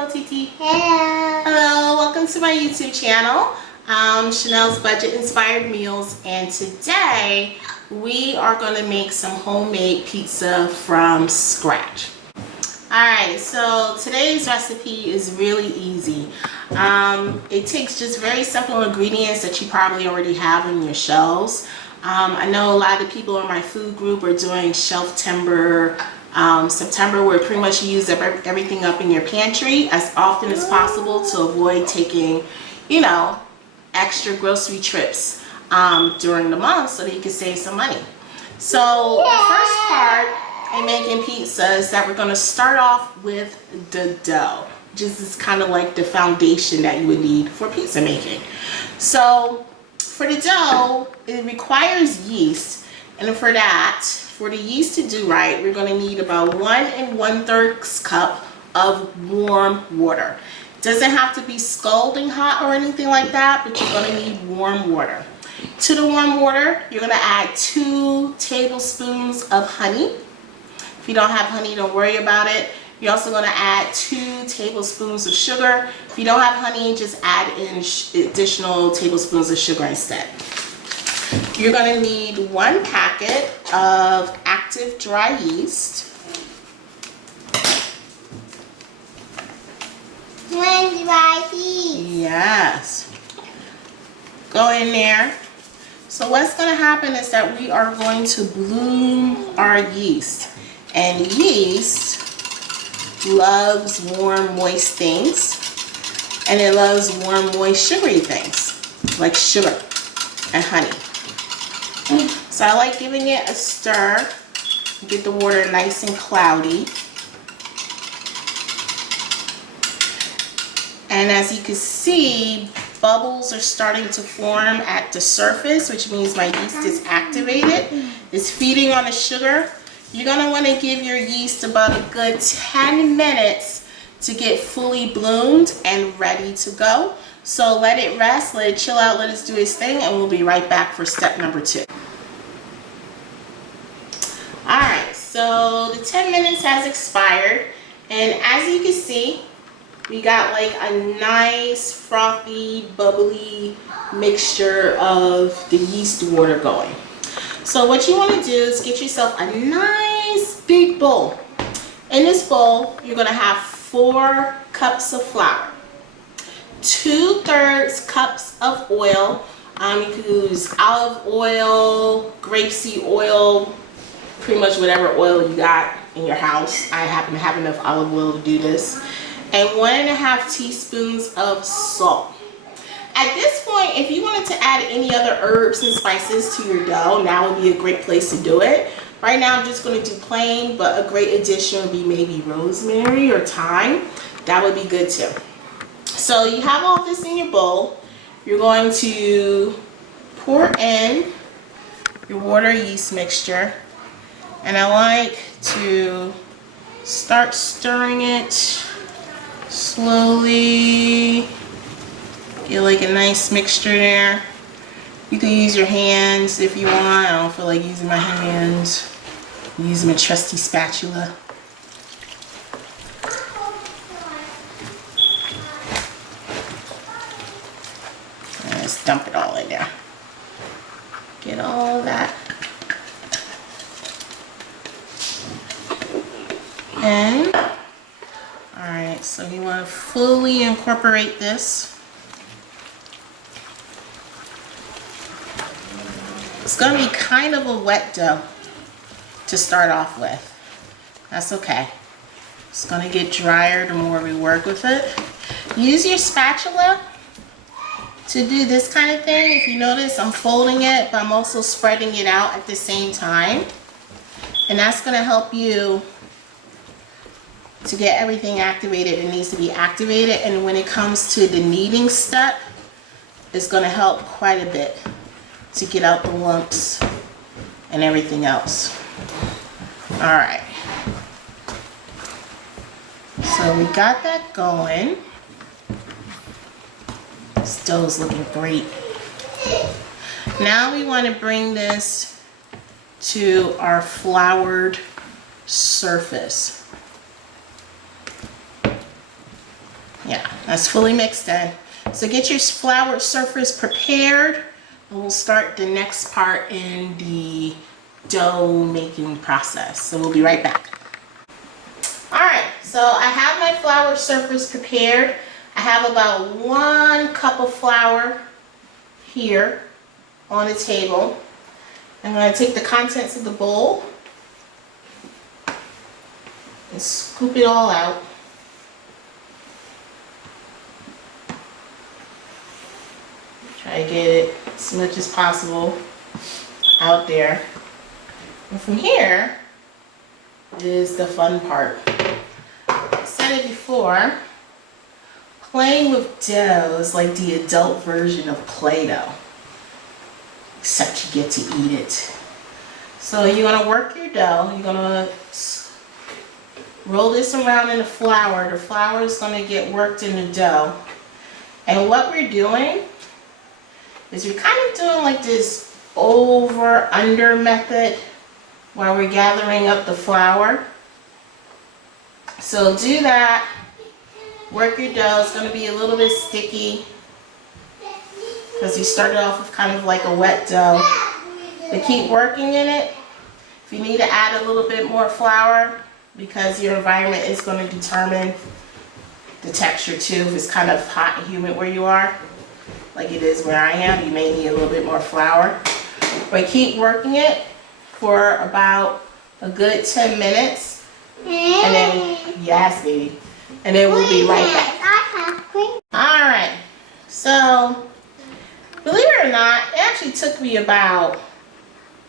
Hello, Titi. Hello. Hello, welcome to my YouTube channel, Chanel's Budget Inspired Meals, and today we are going to make some homemade pizza from scratch. Alright, so today's recipe is really easy. It takes just very simple ingredients that you probably already have in your shelves. I know a lot of the people in my food group are doing shelf timber September, where pretty much you use everything up in your pantry as often as possible to avoid taking, you know, extra grocery trips during the month so that you can save some money. So the first part in making pizza is that we're going to start off with the dough. Just is kind of like the foundation that you would need for pizza making. So for the dough, it requires yeast, and for that, for the yeast to do right, we're going to need about 1 1/3 cup of warm water. It doesn't have to be scalding hot or anything like that, but you're going to need warm water. To the warm water, you're going to add 2 tablespoons of honey. If you don't have honey, don't worry about it. You're also going to add 2 tablespoons of sugar. If you don't have honey, just add in additional tablespoons of sugar instead. You're going to need 1 packet of active dry yeast. 1 dry yeast. Yes. Go in there. So what's going to happen is that we are going to bloom our yeast. And yeast loves warm, moist things. And it loves warm, moist, sugary things like sugar and honey. So I like giving it a stir, get the water nice and cloudy. And as you can see, bubbles are starting to form at the surface, which means my yeast is activated. It's feeding on the sugar. You're going to want to give your yeast about a good 10 minutes to get fully bloomed and ready to go. So let it rest, let it chill out, let it do its thing, and we'll be right back for step number 2. Alright, so the 10 minutes has expired, and as you can see, we got like a nice frothy, bubbly mixture of the yeast water going. So what you want to do is get yourself a nice big bowl. In this bowl, you're going to have 4 cups of flour, 2/3 cups of oil. You can use olive oil, grapeseed oil, pretty much whatever oil you got in your house. I happen to have enough olive oil to do this. And 1.5 teaspoons of salt. At this point, if you wanted to add any other herbs and spices to your dough, now would be a great place to do it. Right now I'm just going to do plain, but a great addition would be maybe rosemary or thyme. That would be good too. So you have all this in your bowl. You're going to pour in your water yeast mixture. And I like to start stirring it slowly. Get like a nice mixture there. You can use your hands if you want. I don't feel like using my hands. I'm using my trusty spatula. And just dump it all in there. Get all that. And alright, so you want to fully incorporate this. It's going to be kind of a wet dough to start off with. That's okay. It's going to get drier the more we work with it. Use your spatula to do this kind of thing. If you notice, I'm folding it, but I'm also spreading it out at the same time. And that's going to help you to get everything activated. It needs to be activated, and when it comes to the kneading step, it's going to help quite a bit to get out the lumps and everything else. Alright, so we got that going. This dough's looking great. Now we want to bring this to our floured surface. Yeah, that's fully mixed in. So get your flour surface prepared, and we'll start the next part in the dough making process. So we'll be right back. Alright, so I have my flour surface prepared. I have about 1 cup of flour here on the table. I'm going to take the contents of the bowl and scoop it all out. Try to get it as much as possible out there. And from here is the fun part. I said it before, playing with dough is like the adult version of Play-Doh, except you get to eat it. So you're going to work your dough. You're going to roll this around in the flour. The flour is going to get worked in the dough. And what we're doing is we're kind of doing like this over-under method while we're gathering up the flour. So do that. Work your dough. It's going to be a little bit sticky because you started off with kind of like a wet dough. But keep working in it. If you need to add a little bit more flour, because your environment is going to determine the texture too. If it's kind of hot and humid where you are, like it is where I am, you may need a little bit more flour. But keep working it for about a good 10 minutes. And then, yes, baby. And then we'll be right back. Alright, so believe it or not, it actually took me about,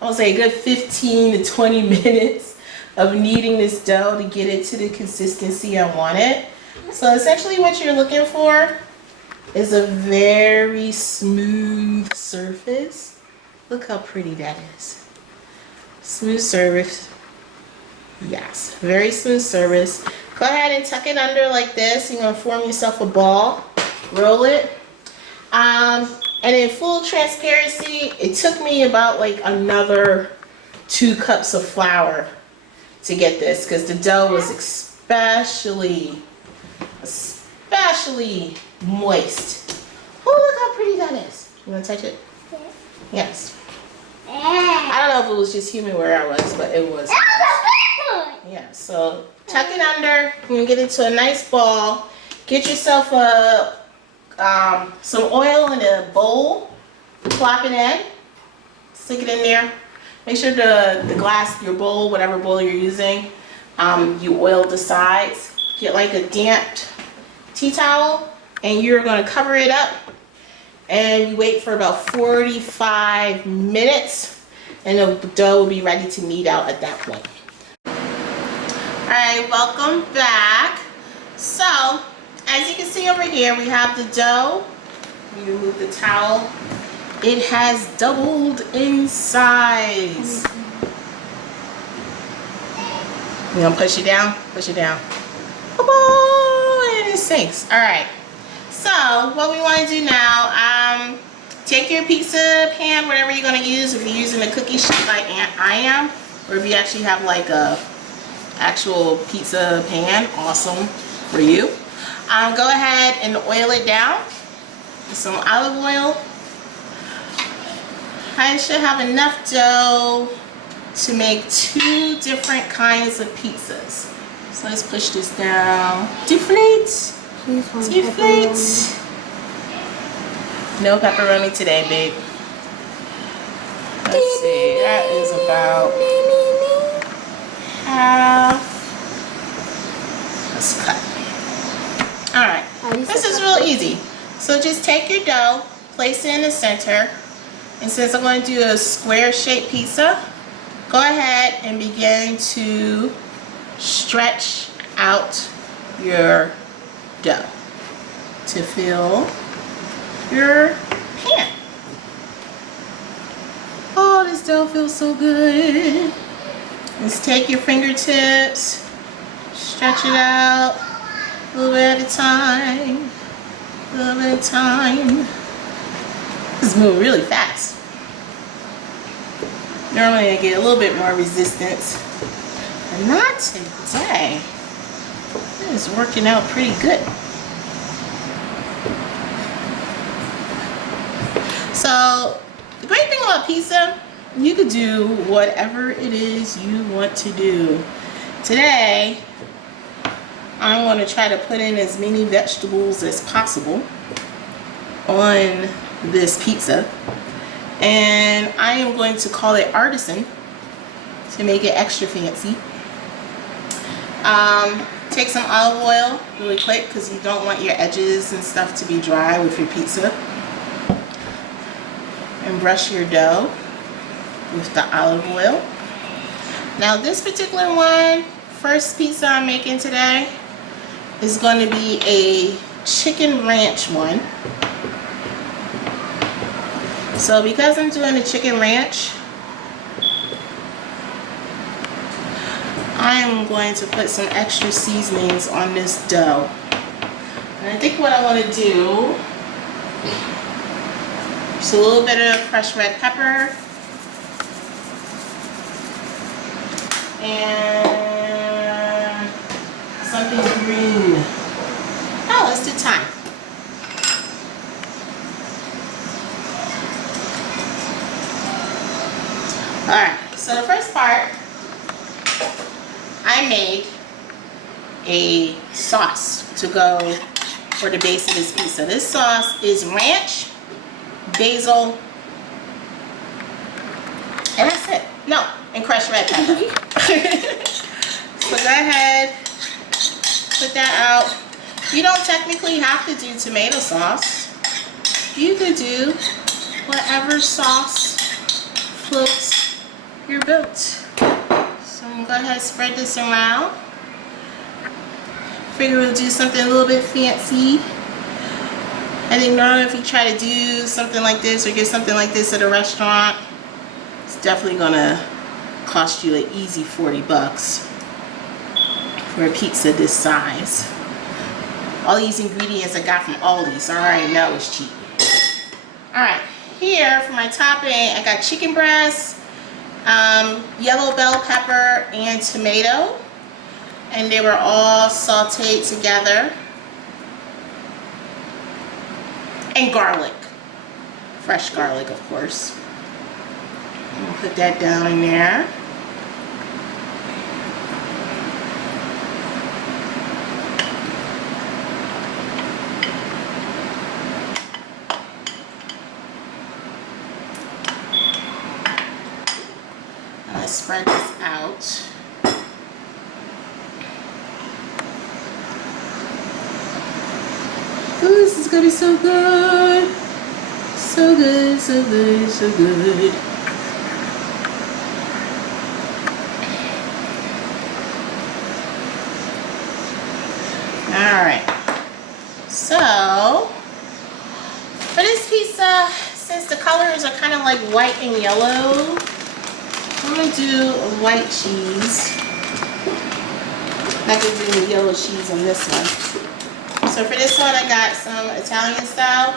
I would say a good 15 to 20 minutes of kneading this dough to get it to the consistency I wanted. So essentially what you're looking for is a very smooth surface. Look how pretty that is. Smooth surface. Yes, very smooth surface. Go ahead and tuck it under like this. You're going to form yourself a ball. Roll it. And in full transparency, it took me about like another 2 cups of flour to get this, because the dough was especially moist. Oh, look how pretty that is. You want to touch it? Yes. I don't know if it was just humid where I was, but it was. Yeah, so tuck it under. You're going to get it to a nice ball. Get yourself some oil in a bowl. Plop it in. Stick it in there. Make sure the glass, your bowl, whatever bowl you're using, you oil the sides. Get like a damp tea towel, and you're going to cover it up. And you wait for about 45 minutes, and the dough will be ready to knead out at that point. Alright, welcome back. So, as you can see over here, we have the dough. You remove the towel. It has doubled in size. You gonna push it down? Push it down. Oh, and it sinks. Alright. So, what we want to do now, take your pizza pan, whatever you're going to use. If you're using a cookie sheet like I am, or if you actually have like a actual pizza pan, awesome for you. Go ahead and oil it down with some olive oil. I should have enough dough to make 2 different kinds of pizzas. So let's push this down. Deflate. Deflate. No pepperoni today, babe. Let's see. That is about half. Let's cut. Alright. This is real easy. So just take your dough, place it in the center. And since I'm going to do a square shaped pizza, go ahead and begin to stretch out your dough to fill your pan. Oh, this dough feels so good. Just take your fingertips, stretch it out a little bit at a time, a little bit at a time. This is moving really fast. Normally I get a little bit more resistance, but not today. It is working out pretty good. So the great thing about pizza, you could do whatever it is you want to do. Today, I'm going to try to put in as many vegetables as possible on this pizza. And I am going to call it artisan to make it extra fancy. Take some olive oil really quick because you don't want your edges and stuff to be dry with your pizza. And brush your dough with the olive oil. Now this particular one, first pizza I'm making today, is going to be a chicken ranch one. So because I'm doing a chicken ranch, I am going to put some extra seasonings on this dough. And I think what I want to do is a little bit of crushed red pepper and something green. Oh, let's do thyme. Alright, so the first part, I made a sauce to go for the base of this pizza. This sauce is ranch, basil, and that's it. No, and crushed red pepper. So go ahead, put that out. You don't technically have to do tomato sauce. You could do whatever sauce floats your boat. So I'm gonna go ahead and spread this around. Figure we'll do something a little bit fancy. I think normally if you try to do something like this or get something like this at a restaurant, it's definitely gonna cost you an easy 40 bucks for a pizza this size. All these ingredients I got from Aldi, so I already know it's cheap. Alright, here for my topping, I got chicken breast, yellow bell pepper, and tomato. And they were all sauteed together. And garlic. Fresh garlic, of course. I'm gonna put that down in there. Let's spread this out. Ooh, this is gonna be so good. So good, so good, so good. Alright. So, for this pizza, since the colors are kind of like white and yellow, I'm going to do a white cheese. Not going to do the yellow cheese on this one. So for this one, I got some Italian style,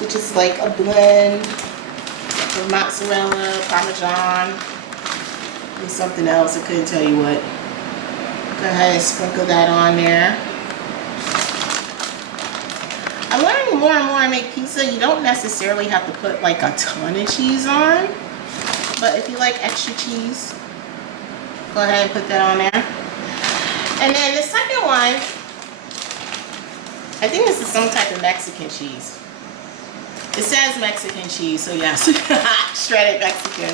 which is like a blend of mozzarella, parmesan, and something else. I couldn't tell you what. Go ahead and sprinkle that on there. I'm learning more and more I make pizza. You don't necessarily have to put like a ton of cheese on. But if you like extra cheese, go ahead and put that on there. And then the second one, I think this is some type of Mexican cheese. It says Mexican cheese, so yes, shredded Mexican.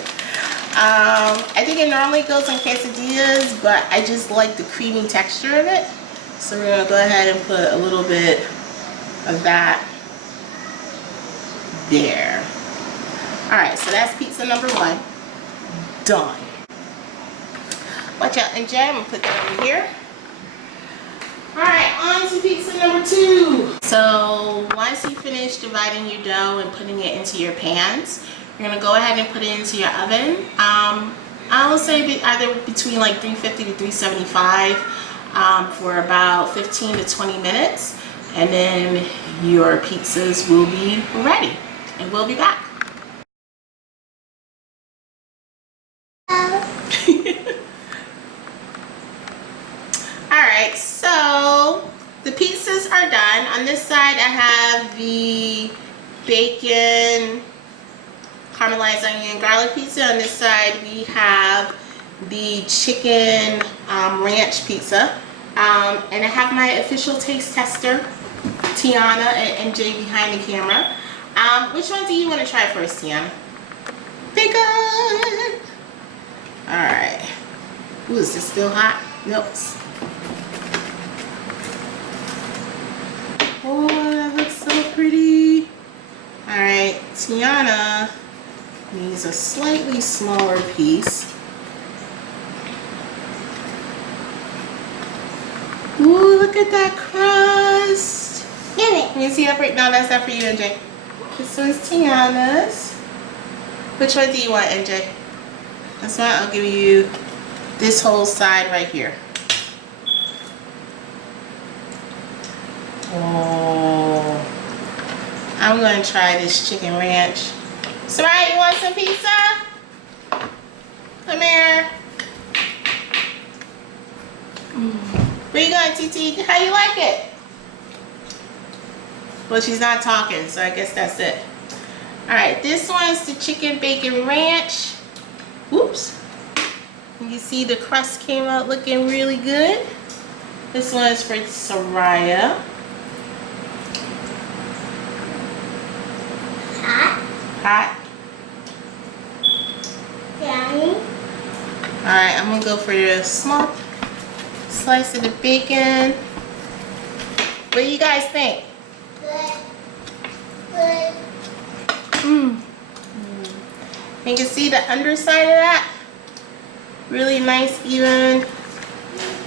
I think it normally goes in quesadillas, but I just like the creamy texture of it. So we're gonna go ahead and put a little bit of that there. All right, so that's pizza number one. Done. Watch out, and Jam, I'm gonna put that over here. Alright, on to pizza number two. So once you finish dividing your dough and putting it into your pans, you're gonna go ahead and put it into your oven. I will say either between like 350 to 375 for about 15 to 20 minutes, and then your pizzas will be ready. And we'll be back. Alright, so the pizzas are done. On this side I have the bacon, caramelized onion, garlic pizza. On this side, we have the chicken ranch pizza. And I have my official taste tester, Tiana and MJ behind the camera. Which one do you want to try first, Tiana? Bacon! Alright. Ooh, is this still hot? Nope. Oh, that looks so pretty. Alright, Tiana needs a slightly smaller piece. Ooh, look at that crust. Give it. Can you see that? No, that's not for you, MJ. This one's Tiana's. Which one do you want, MJ? This one? I'll give you this whole side right here. Oh. I'm going to try this chicken ranch. Soraya, you want some pizza? Come here. Where you going, TT? How you like it? Well, she's not talking, so I guess that's it. Alright, this one's the chicken bacon ranch. Whoops. You see the crust came out looking really good. This one is for Soraya. Hot. Hot. Yummy. Alright, I'm gonna go for your small slice of the bacon. What do you guys think? Good. Good. You can see the underside of that. Really nice, even,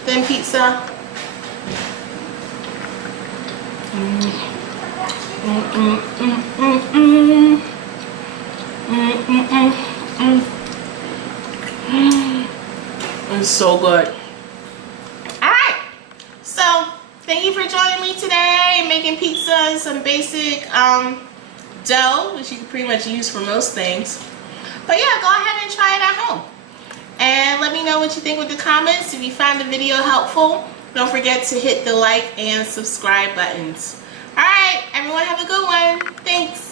thin pizza. It's so good. Alright, so thank you for joining me today, making pizza and some basic dough, which you can pretty much use for most things. But yeah, go ahead and try it at home. And let me know what you think with the comments. If you found the video helpful, don't forget to hit the like and subscribe buttons. Alright, everyone have a good one. Thanks.